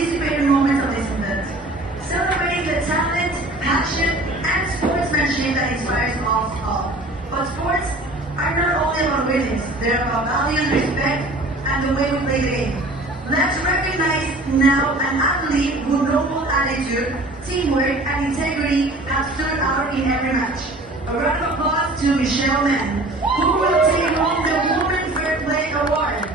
anticipated moments of this event, celebrating the talent, passion, and sportsmanship that inspires us all. But sports are not only about winnings, they're about values, respect, and the way we play the game. Let's recognize now an athlete whose noble attitude, teamwork, and integrity have stood out in every match. A round of applause to Michelle Mann, who will take home the Women's Fair Play Award.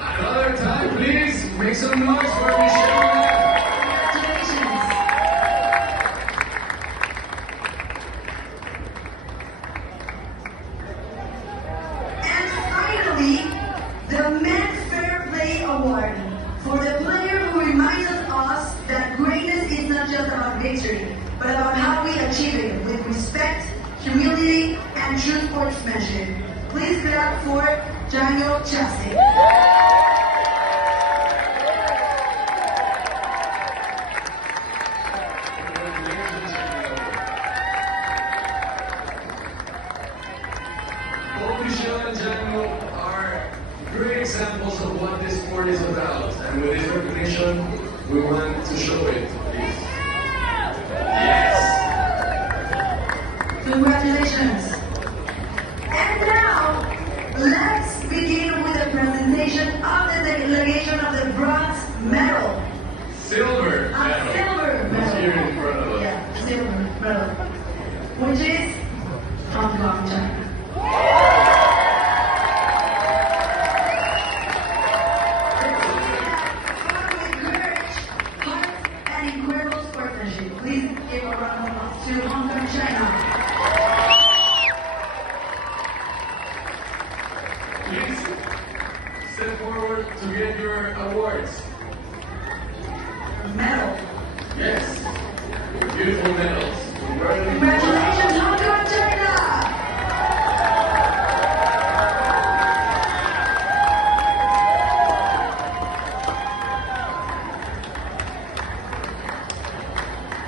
Another time, please. Make some noise for Michelle. Congratulations. And finally, the Men's Fair Play Award for the player who reminds us that greatness is not just about victory, but about how we achieve it with respect, humility, and true sportsmanship. Please clap for Daniel Chastain. Both Michelle and Daniel are great examples of what this sport is about. And with this recognition, we want to show it, please. Yes! Congratulations. And now, let's begin with the presentation of the delegation of the bronze medal. Silver medal. Silver It's medal. here in front of us. Yeah, silver medal. Which is Hong Kong, China. Fought with courage, heart, and incredible sportsmanship. Please give a round of applause to Hong Kong, China. Please step forward to get your awards. Medal. Yes. Beautiful medals. Congratulations. Congratulations, Hong Kong, China!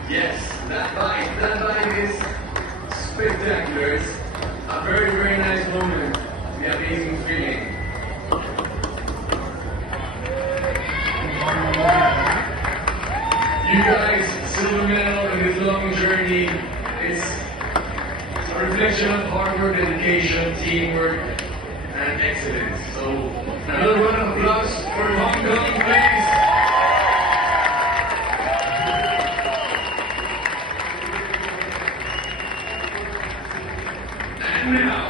Yes, that bite is spectacular. It's a very, very nice moment. The amazing feeling. You guys, silver medal in this long journey. It's a reflection of hard work, dedication, teamwork, and excellence. So, another round of applause for Hong Kong, please. And now,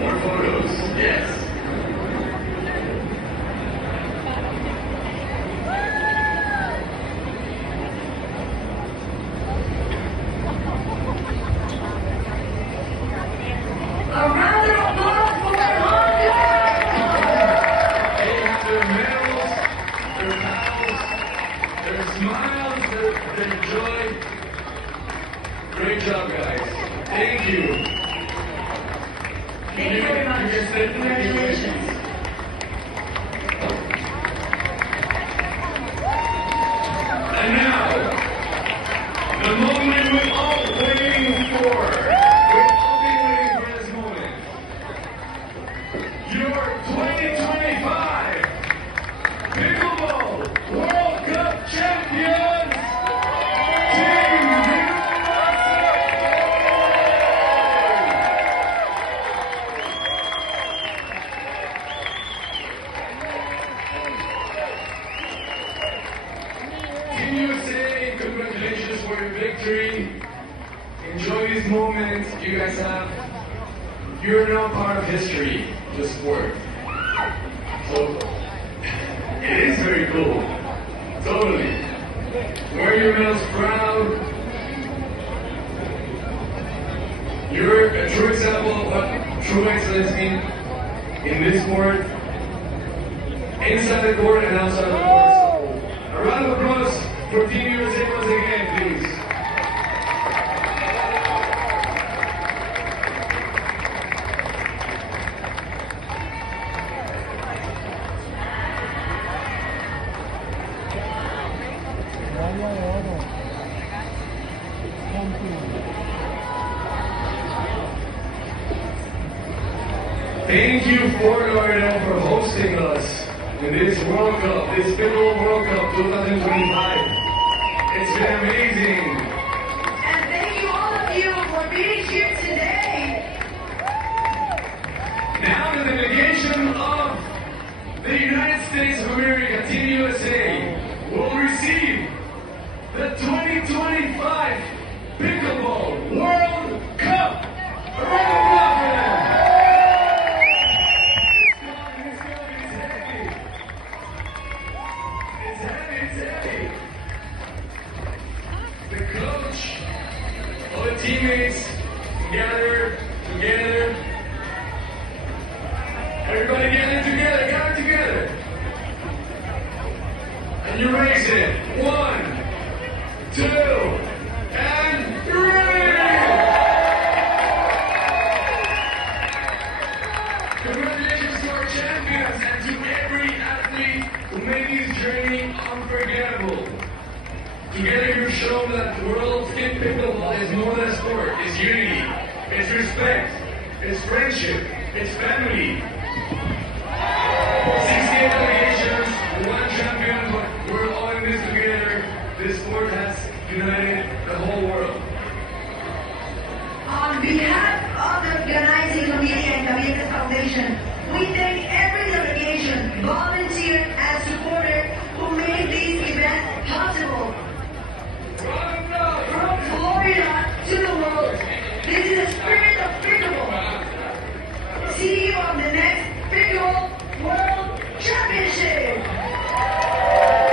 more photos. Yes. A round of applause for Hong They have their medals, their pals, their smiles, their joy. Great job, guys. Thank you. Thank you very much. You can stay. Congratulations. And now, the moment we've all waiting for. We've all been waiting for this moment. Your 2025 Pickleball World Cup champions, Team USA! Team USA, congratulations for your victory. Enjoy this moment you guys have. You're now part of history of the sport. So, it is very cool. Totally. Wear your medals proud. You're a true example of what true excellence means in this sport. Inside the court and outside the court. So, a round of applause for Team USA once again, please. Thank you, Fort Lauderdale, for hosting us in this World Cup, this Pickleball World Cup 2025. It's been amazing. And thank you all of you for being here today. Now the delegation of the United States of America, Team USA, will receive the 2025 Pickleball World Cup. A round of applause for them. It's heavy. The coach, all the teammates, gather together. Everybody gather together. And you raise it. 1, 2, and 3! Congratulations to our champions and to every athlete who made this journey unforgettable. Together you've shown that the world of pickleball is more than a sport. It's unity, it's respect, it's friendship, it's family. 68 delegations, 1 champion, but we're all in this together. This sport has united the whole world. On behalf of the organizing committee and Cavietes Foundation, we thank every delegation, volunteer, and supporter who made this event possible. From Florida to the world, this is the spirit of pickleball. See you on the next Pickleball World Championship.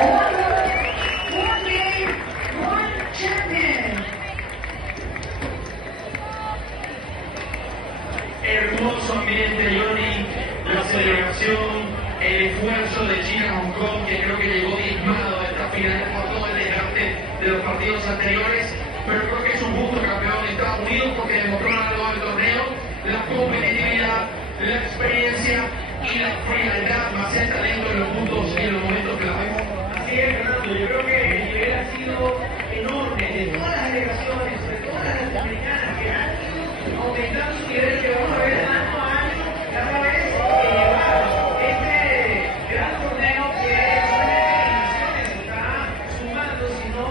One world, one game, one champion. Hermoso ambiente, Johnny, la celebración, el esfuerzo de China Hong Kong, que creo que llegó diezmado a esta final por todo el desgaste de los partidos anteriores, pero creo que es un justo campeón de Estados Unidos porque demostró a lo largo del torneo la competitividad, la experiencia y la frialdad, más el talento en los puntos y en los momentos claves. Así es, Fernando, yo creo que el nivel ha sido enorme de todas las delegaciones, de todas las latinoamericanas que han ido aumentando su nivel, que vamos a ver año a año, cada vez llevar este gran torneo que solamente en está sumando, sino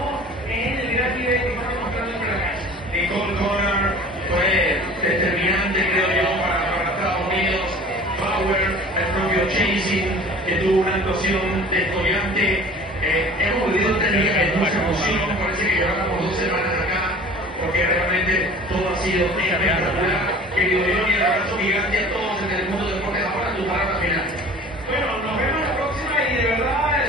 en el gran nivel que estamos mostrando en la cancha. Nicole Connor fue determinante, creo yo, para Estados Unidos. Power, el propio Chasing, que tuvo una actuación descollante. Hemos vivido de mucha emoción, parece que llevamos 2 semanas acá, porque realmente todo ha sido espectacular. Querido Johnny, un abrazo gigante a todos en el mundo del deporte. Ahora tu palabra final. Bueno, nos vemos la próxima y de verdad